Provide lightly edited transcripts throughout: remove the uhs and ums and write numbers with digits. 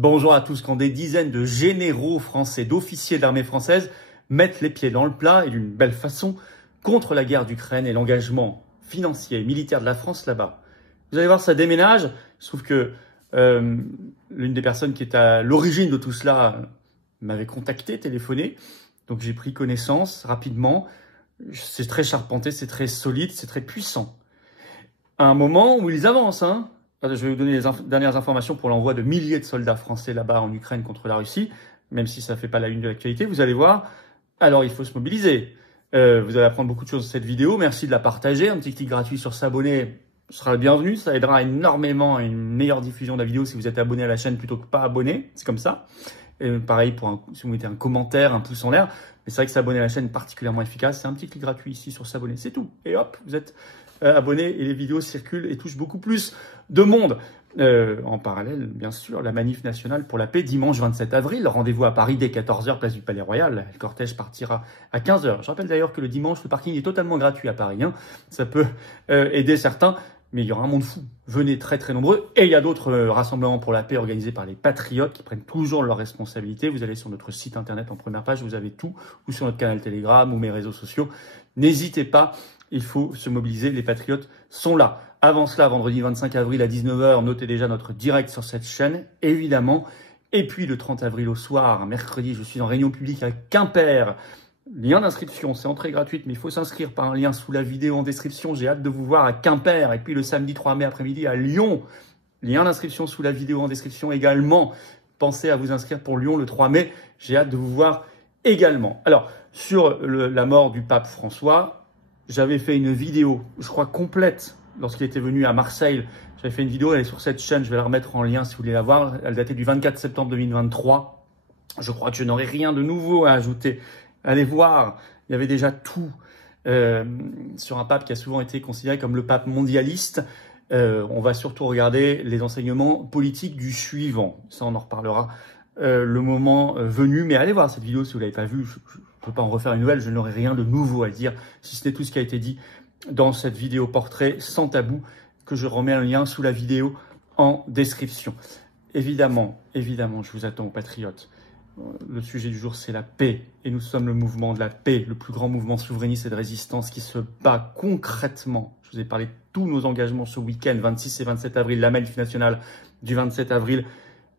Bonjour à tous. Quand des dizaines de généraux français, d'officiers de l'armée française mettent les pieds dans le plat et d'une belle façon contre la guerre d'Ukraine et l'engagement financier et militaire de la France là-bas. Vous allez voir, ça déménage. Il se trouve que l'une des personnes qui est à l'origine de tout cela m'avait contacté, téléphoné. Donc j'ai pris connaissance rapidement. C'est très charpenté, c'est très solide, c'est très puissant. À un moment où ils avancent, hein. Je vais vous donner les dernières informations pour l'envoi de milliers de soldats français là-bas en Ukraine contre la Russie, même si ça ne fait pas la une de l'actualité, vous allez voir. Alors, il faut se mobiliser. Vous allez apprendre beaucoup de choses dans cette vidéo. Merci de la partager. Un petit clic gratuit sur s'abonner sera le bienvenu. Ça aidera énormément à une meilleure diffusion de la vidéo si vous êtes abonné à la chaîne plutôt que pas abonné. C'est comme ça. Et pareil, si vous mettez un commentaire, un pouce en l'air. Mais c'est vrai que s'abonner à la chaîne est particulièrement efficace. C'est un petit clic gratuit ici sur s'abonner. C'est tout. Et hop, vous êtes abonné et les vidéos circulent et touchent beaucoup plus de monde. En parallèle, bien sûr, la manif nationale pour la paix, dimanche 27 avril. Rendez-vous à Paris dès 14h, place du Palais Royal. Le cortège partira à 15h. Je rappelle d'ailleurs que le dimanche, le parking est totalement gratuit à Paris. Hein. Ça peut aider certains, mais il y aura un monde fou. Venez très très nombreux. Et il y a d'autres rassemblements pour la paix organisés par les patriotes qui prennent toujours leurs responsabilités. Vous allez sur notre site internet en première page, vous avez tout, ou sur notre canal Telegram ou mes réseaux sociaux. N'hésitez pas. Il faut se mobiliser, les patriotes sont là. Avant cela, vendredi 25 avril à 19h, notez déjà notre direct sur cette chaîne, évidemment. Et puis le 30 avril au soir, mercredi, je suis en réunion publique à Quimper. Lien d'inscription, c'est entrée gratuite, mais il faut s'inscrire par un lien sous la vidéo en description. J'ai hâte de vous voir à Quimper. Et puis le samedi 3 mai après-midi à Lyon. Lien d'inscription sous la vidéo en description également. Pensez à vous inscrire pour Lyon le 3 mai. J'ai hâte de vous voir également. Alors, sur la mort du pape François, j'avais fait une vidéo, je crois complète, lorsqu'il était venu à Marseille. J'avais fait une vidéo, elle est sur cette chaîne, je vais la remettre en lien si vous voulez la voir. Elle datait du 24 septembre 2023. Je crois que je n'aurai rien de nouveau à ajouter. Allez voir, il y avait déjà tout sur un pape qui a souvent été considéré comme le pape mondialiste. On va surtout regarder les enseignements politiques du suivant. Ça, on en reparlera le moment venu. Mais allez voir cette vidéo si vous ne l'avez pas vue. Je ne peux pas en refaire une nouvelle, je n'aurai rien de nouveau à dire, si ce n'est tout ce qui a été dit dans cette vidéo portrait sans tabou, que je remets un lien sous la vidéo en description. Évidemment, je vous attends aux patriotes. Le sujet du jour, c'est la paix. Et nous sommes le mouvement de la paix, le plus grand mouvement souverainiste et de résistance qui se bat concrètement. Je vous ai parlé de tous nos engagements ce week-end, 26 et 27 avril, la manif nationale du 27 avril.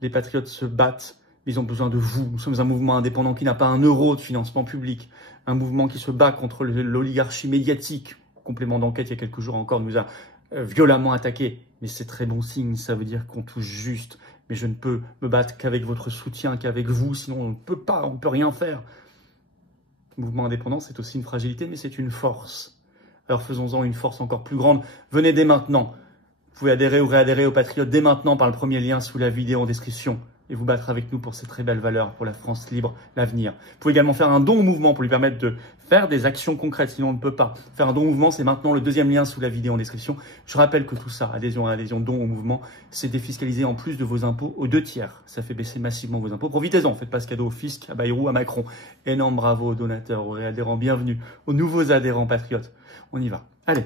Les patriotes se battent. Ils ont besoin de vous. Nous sommes un mouvement indépendant qui n'a pas un euro de financement public. Un mouvement qui se bat contre l'oligarchie médiatique. Complément d'enquête, il y a quelques jours encore, nous a violemment attaqué. Mais c'est très bon signe, ça veut dire qu'on touche juste. Mais je ne peux me battre qu'avec votre soutien, qu'avec vous, sinon on ne peut pas, on ne peut rien faire. Le mouvement indépendant, c'est aussi une fragilité, mais c'est une force. Alors faisons-en une force encore plus grande. Venez dès maintenant. Vous pouvez adhérer ou réadhérer aux Patriotes dès maintenant par le premier lien sous la vidéo en description et vous battre avec nous pour ces très belles valeurs, pour la France libre, l'avenir. Vous pouvez également faire un don au mouvement pour lui permettre de faire des actions concrètes, sinon on ne peut pas. Faire un don au mouvement, c'est maintenant le deuxième lien sous la vidéo en description. Je rappelle que tout ça, adhésion à adhésion, don au mouvement, c'est défiscalisé en plus de vos impôts aux 2/3. Ça fait baisser massivement vos impôts. Profitez-en, faites pas ce cadeau au fisc, à Bayrou, à Macron. Énorme bravo aux donateurs, aux réadhérents, bienvenue, aux nouveaux adhérents patriotes. On y va. Allez.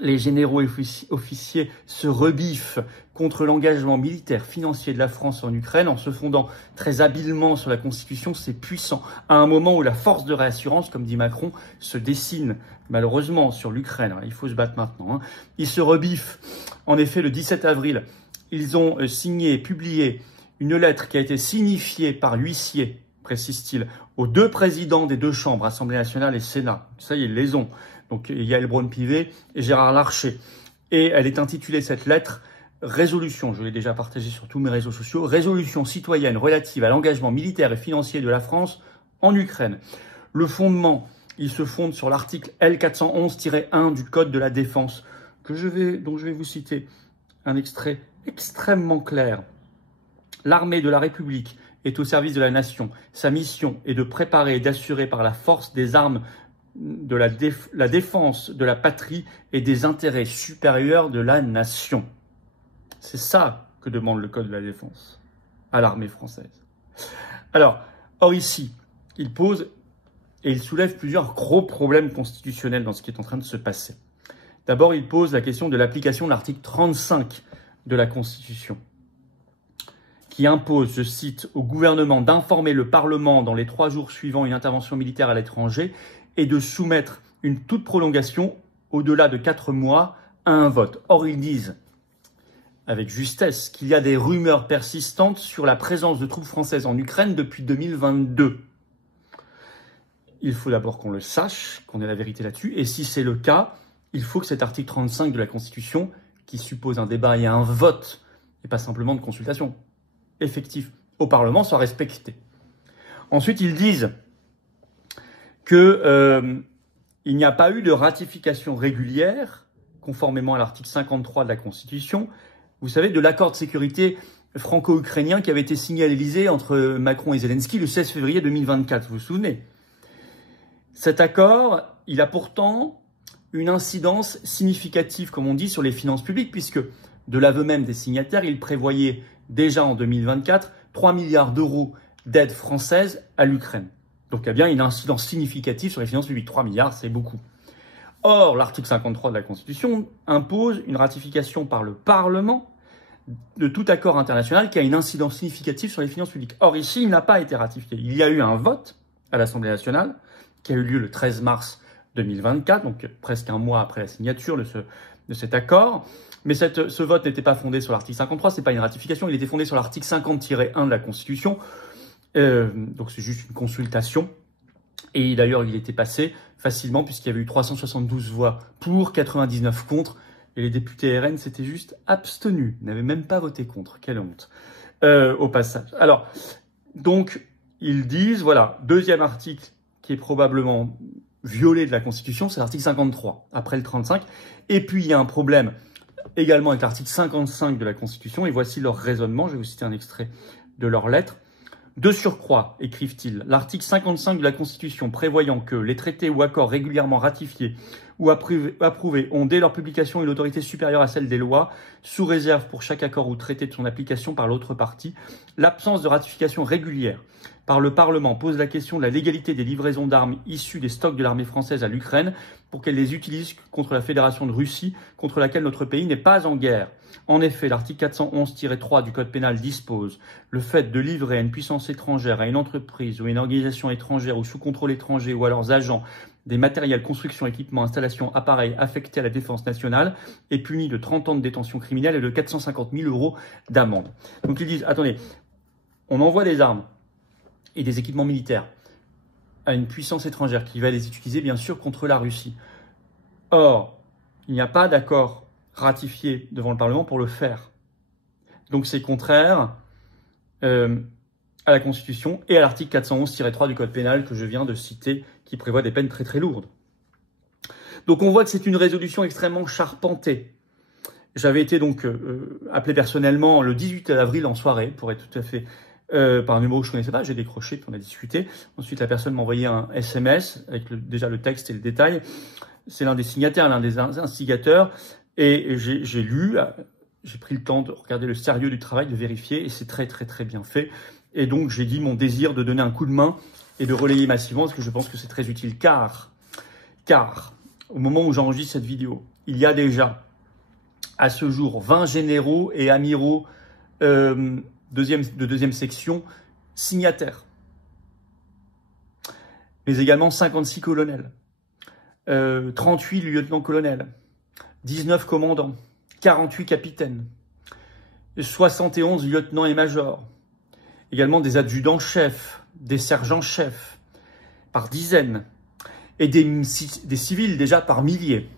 Les généraux et officiers se rebiffent contre l'engagement militaire financier de la France en Ukraine en se fondant très habilement sur la Constitution. C'est puissant. À un moment où la force de réassurance, comme dit Macron, se dessine malheureusement sur l'Ukraine. Il faut se battre maintenant. Ils se rebiffent. En effet, le 17 avril, ils ont signé et publié une lettre qui a été signifiée par l'huissier, précise-t-il, aux deux présidents des deux chambres, Assemblée nationale et Sénat. Ça y est, ils les ont. Donc Yael Braun-Pivet et Gérard Larcher. Et elle est intitulée, cette lettre, résolution, je l'ai déjà partagée sur tous mes réseaux sociaux, résolution citoyenne relative à l'engagement militaire et financier de la France en Ukraine. Le fondement, il se fonde sur l'article L411-1 du Code de la Défense, dont je vais vous citer un extrait extrêmement clair. L'armée de la République est au service de la nation. Sa mission est de préparer et d'assurer par la force des armes de la défense de la patrie et des intérêts supérieurs de la nation. C'est ça que demande le Code de la Défense à l'armée française. Alors, or ici, il pose et il soulève plusieurs gros problèmes constitutionnels dans ce qui est en train de se passer. D'abord, il pose la question de l'application de l'article 35 de la Constitution, qui impose, je cite, au gouvernement d'informer le Parlement dans les 3 jours suivant une intervention militaire à l'étranger et de soumettre une toute prolongation au-delà de 4 mois à un vote. Or, ils disent avec justesse qu'il y a des rumeurs persistantes sur la présence de troupes françaises en Ukraine depuis 2022. Il faut d'abord qu'on le sache, qu'on ait la vérité là-dessus, et si c'est le cas, il faut que cet article 35 de la Constitution, qui suppose un débat et un vote, et pas simplement de consultation, effectif au Parlement, soit respecté. Ensuite, ils disent que il n'y a pas eu de ratification régulière, conformément à l'article 53 de la Constitution, vous savez, de l'accord de sécurité franco-ukrainien qui avait été signé à l'Élysée entre Macron et Zelensky le 16 février 2024, vous vous souvenez? Cet accord, il a pourtant une incidence significative, comme on dit, sur les finances publiques, puisque de l'aveu même des signataires, il prévoyait déjà en 2024 3 milliards d'euros d'aide française à l'Ukraine. Donc il y a bien une incidence significative sur les finances publiques. 3 milliards, c'est beaucoup. Or, l'article 53 de la Constitution impose une ratification par le Parlement de tout accord international qui a une incidence significative sur les finances publiques. Or, ici, il n'a pas été ratifié. Il y a eu un vote à l'Assemblée nationale qui a eu lieu le 13 mars 2024, donc presque un mois après la signature de cet accord. Mais ce vote n'était pas fondé sur l'article 53, c'est pas une ratification, il était fondé sur l'article 50-1 de la Constitution. Donc c'est juste une consultation. Et d'ailleurs, il était passé facilement puisqu'il y avait eu 372 voix pour, 99 contre. Et les députés RN s'étaient juste abstenus, n'avaient même pas voté contre. Quelle honte au passage. Alors, donc, ils disent, voilà, deuxième article qui est probablement violé de la Constitution, c'est l'article 53, après le 35. Et puis, il y a un problème également avec l'article 55 de la Constitution, et voici leur raisonnement, je vais vous citer un extrait de leur lettre. De surcroît, écrivent-ils, l'article 55 de la Constitution prévoyant que les traités ou accords régulièrement ratifiés ou approuvés ont dès leur publication une autorité supérieure à celle des lois, sous réserve pour chaque accord ou traité de son application par l'autre partie, l'absence de ratification régulière par le Parlement pose la question de la légalité des livraisons d'armes issues des stocks de l'armée française à l'Ukraine pour qu'elle les utilise contre la Fédération de Russie, contre laquelle notre pays n'est pas en guerre. En effet, l'article 411-3 du Code pénal dispose le fait de livrer à une puissance étrangère, à une entreprise ou à une organisation étrangère ou sous contrôle étranger ou à leurs agents des matériels, constructions, équipements, installations, appareils affectés à la défense nationale est puni de 30 ans de détention criminelle et de 450 000 € d'amende. Donc ils disent, attendez, on envoie des armes et des équipements militaires à une puissance étrangère qui va les utiliser bien sûr contre la Russie. Or, il n'y a pas d'accord ratifié devant le Parlement pour le faire. Donc c'est contraire à la Constitution et à l'article 411-3 du Code pénal que je viens de citer, qui prévoit des peines très très lourdes. Donc on voit que c'est une résolution extrêmement charpentée. J'avais été donc appelé personnellement le 18 avril en soirée, pour être tout à fait, par un numéro que je ne connaissais pas, j'ai décroché, puis on a discuté. Ensuite la personne m'a envoyé un SMS avec déjà le texte et le détail. C'est l'un des signataires, l'un des instigateurs, et j'ai lu, j'ai pris le temps de regarder le sérieux du travail, de vérifier, et c'est très très très bien fait. Et donc j'ai dit mon désir de donner un coup de main et de relayer massivement, parce que je pense que c'est très utile, car au moment où j'enregistre cette vidéo, il y a déjà, à ce jour, 20 généraux et amiraux de deuxième section signataires, mais également 56 colonels, 38 lieutenants-colonels, 19 commandants, 48 capitaines, 71 lieutenants et majors, également des adjudants-chefs, des sergents-chefs, par dizaines, et des civils déjà par milliers.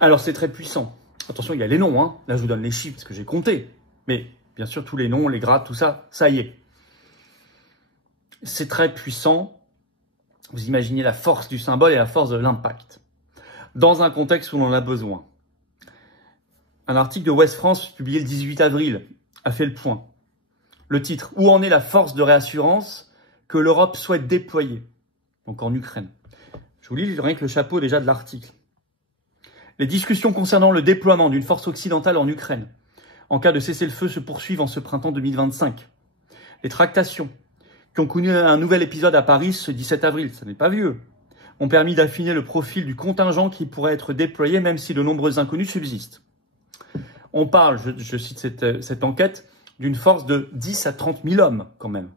Alors c'est très puissant. Attention, il y a les noms, hein. Là je vous donne les chiffres parce que j'ai compté. Mais bien sûr, tous les noms, les grades, tout ça, ça y est. C'est très puissant. Vous imaginez la force du symbole et la force de l'impact. Dans un contexte où on en a besoin. Un article de Ouest France publié le 18 avril a fait le point. Le titre « Où en est la force de réassurance que l'Europe souhaite déployer ?» Donc en Ukraine. Je vous lis rien que le chapeau déjà de l'article. Les discussions concernant le déploiement d'une force occidentale en Ukraine en cas de cessez-le-feu se poursuivent en ce printemps 2025. Les tractations, qui ont connu un nouvel épisode à Paris ce 17 avril, ça n'est pas vieux, ont permis d'affiner le profil du contingent qui pourrait être déployé même si de nombreuses inconnues subsistent. On parle, je cite cette enquête, d'une force de 10 à 30 000 hommes quand même,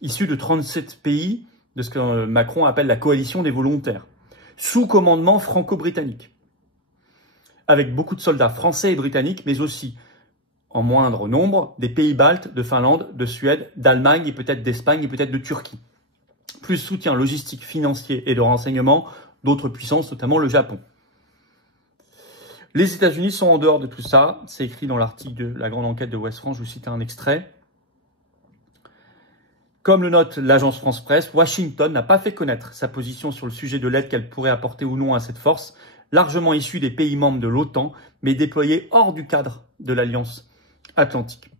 issus de 37 pays de ce que Macron appelle la coalition des volontaires, sous commandement franco-britannique, avec beaucoup de soldats français et britanniques, mais aussi, en moindre nombre, des pays baltes, de Finlande, de Suède, d'Allemagne et peut-être d'Espagne et peut-être de Turquie. Plus soutien logistique, financier et de renseignement d'autres puissances, notamment le Japon. Les États-Unis sont en dehors de tout ça. C'est écrit dans l'article de la grande enquête de Ouest France. Je vous cite un extrait. Comme le note l'agence France Presse, Washington n'a pas fait connaître sa position sur le sujet de l'aide qu'elle pourrait apporter ou non à cette force, largement issue des pays membres de l'OTAN, mais déployée hors du cadre de l'Alliance Atlantique.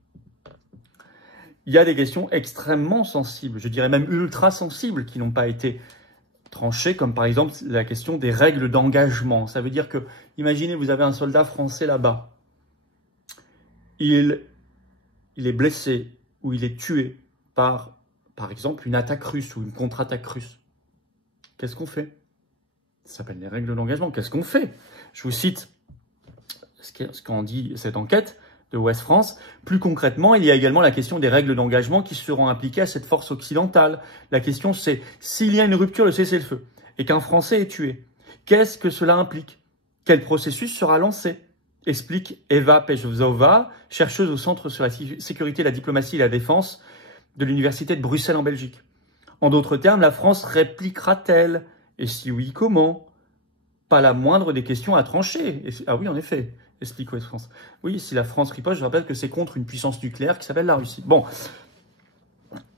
Il y a des questions extrêmement sensibles, je dirais même ultra sensibles, qui n'ont pas été tranchées, comme par exemple la question des règles d'engagement. Ça veut dire que, imaginez, vous avez un soldat français là-bas. Il est blessé ou il est tué par exemple, une attaque russe ou une contre-attaque russe. Qu'est-ce qu'on fait? Ça s'appelle les règles d'engagement. Qu'est-ce qu'on fait? Je vous cite ce qu'en dit cette enquête de Ouest France. Plus concrètement, il y a également la question des règles d'engagement qui seront appliquées à cette force occidentale. La question, c'est s'il y a une rupture de cessez-le-feu et qu'un Français est tué, qu'est-ce que cela implique? Quel processus sera lancé? Explique Eva Pejovova, chercheuse au Centre sur la sécurité, la diplomatie et la défense de l'Université de Bruxelles en Belgique. En d'autres termes, la France répliquera-t-elle? Et si oui, comment? Pas la moindre des questions à trancher. Ah oui, en effet, explique Ouest France. Oui, si la France riposte, je rappelle que c'est contre une puissance nucléaire qui s'appelle la Russie. Bon,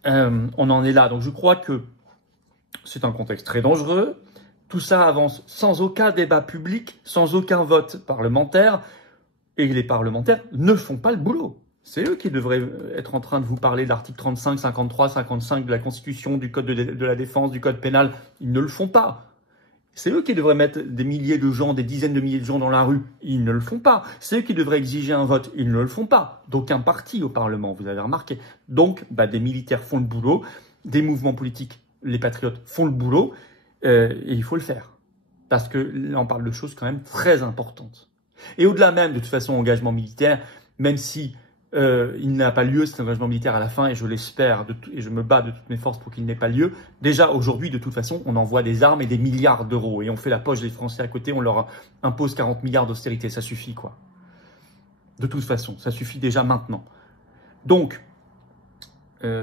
on en est là. Donc je crois que c'est un contexte très dangereux. Tout ça avance sans aucun débat public, sans aucun vote parlementaire. Et les parlementaires ne font pas le boulot. C'est eux qui devraient être en train de vous parler de l'article 35, 53, 55 de la Constitution, du Code de la Défense, du Code pénal. Ils ne le font pas. C'est eux qui devraient mettre des milliers de gens, des dizaines de milliers de gens dans la rue. Ils ne le font pas. C'est eux qui devraient exiger un vote. Ils ne le font pas. D'aucun parti au Parlement, vous avez remarqué. Donc, des militaires font le boulot, des mouvements politiques, les patriotes font le boulot, et il faut le faire. Parce que là, on parle de choses quand même très importantes. Et au-delà même, de toute façon, engagement militaire, même si il n'a pas lieu cet engagement militaire à la fin, et je l'espère, et je me bats de toutes mes forces pour qu'il n'ait pas lieu. Déjà, aujourd'hui, de toute façon, on envoie des armes et des milliards d'euros, et on fait la poche des Français à côté, on leur impose 40 milliards d'austérité. Ça suffit, quoi. De toute façon, ça suffit déjà maintenant. Donc,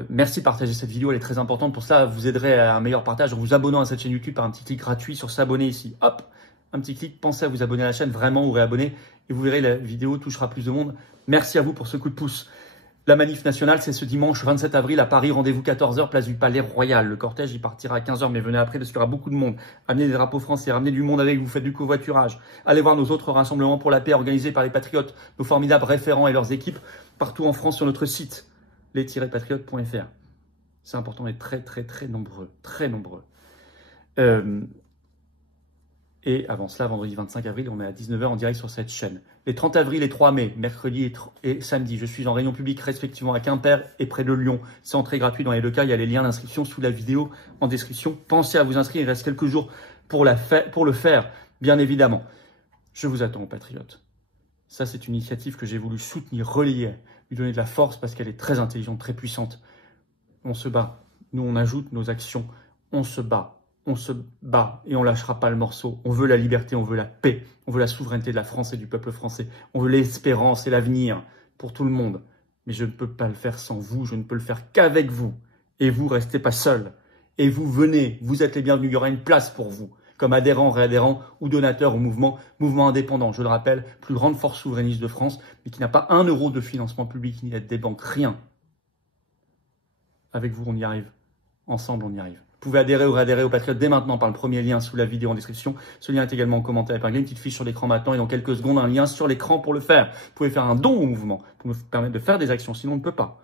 merci de partager cette vidéo, elle est très importante. Pour ça, vous aiderez à un meilleur partage en vous abonnant à cette chaîne YouTube par un petit clic gratuit sur s'abonner ici. Hop, un petit clic, pensez à vous abonner à la chaîne, vraiment, ou réabonner, et vous verrez, la vidéo touchera plus de monde. Merci à vous pour ce coup de pouce. La manif nationale, c'est ce dimanche 27 avril à Paris. Rendez-vous 14h, place du Palais Royal. Le cortège, il partira à 15h, mais venez après parce qu'il y aura beaucoup de monde. Amenez des drapeaux français, ramenez du monde avec vous, faites du covoiturage. Allez voir nos autres rassemblements pour la paix organisés par les patriotes, nos formidables référents et leurs équipes partout en France sur notre site, les-patriotes.fr. C'est important d'être très, très, très nombreux. Très nombreux. Et avant cela, vendredi 25 avril, on est à 19h en direct sur cette chaîne. Les 30 avril et 3 mai, mercredi et samedi, je suis en réunion publique respectivement à Quimper et près de Lyon. C'est entrée gratuite dans les deux cas. Il y a les liens d'inscription sous la vidéo en description. Pensez à vous inscrire. Il reste quelques jours pour le faire, bien évidemment. Je vous attends, patriotes. Ça, c'est une initiative que j'ai voulu soutenir, relayer, lui donner de la force parce qu'elle est très intelligente, très puissante. On se bat. Nous, on ajoute nos actions. On se bat. On se bat et on lâchera pas le morceau. On veut la liberté, on veut la paix, on veut la souveraineté de la France et du peuple français. On veut l'espérance et l'avenir pour tout le monde. Mais je ne peux pas le faire sans vous, je ne peux le faire qu'avec vous. Et vous, restez pas seuls. Et vous venez, vous êtes les bienvenus, il y aura une place pour vous, comme adhérents, réadhérents ou donateurs au mouvement indépendant. Je le rappelle, plus grande force souverainiste de France, mais qui n'a pas 1 euro de financement public ni d'aide des banques, rien. Avec vous, on y arrive. Ensemble, on y arrive. Vous pouvez adhérer ou réadhérer aux Patriotes dès maintenant par le premier lien sous la vidéo en description. Ce lien est également en commentaire épinglé, une petite fiche sur l'écran maintenant et dans quelques secondes un lien sur l'écran pour le faire. Vous pouvez faire un don au mouvement pour nous permettre de faire des actions, sinon on ne peut pas.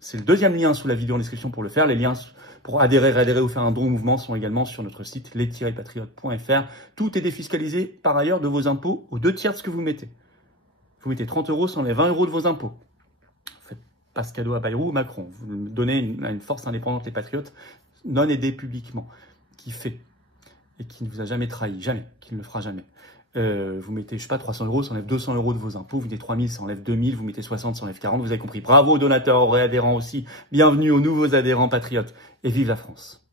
C'est le deuxième lien sous la vidéo en description pour le faire. Les liens pour adhérer, réadhérer ou faire un don au mouvement sont également sur notre site les-patriotes.fr. Tout est défiscalisé par ailleurs de vos impôts aux 2/3 de ce que vous mettez. Vous mettez 30 euros, ça enlève 20 euros de vos impôts. Faites pas ce cadeau à Bayrou ou Macron. Vous donnez à une force indépendante, les Patriotes, non aidé publiquement, qui fait et qui ne vous a jamais trahi, jamais, qui ne le fera jamais. Vous mettez, je sais pas, 300 €, ça enlève 200 € de vos impôts. Vous mettez 3000, ça enlève 2000. Vous mettez 60, ça enlève 40. Vous avez compris. Bravo aux donateurs, aux réadhérents aussi. Bienvenue aux nouveaux adhérents patriotes. Et vive la France.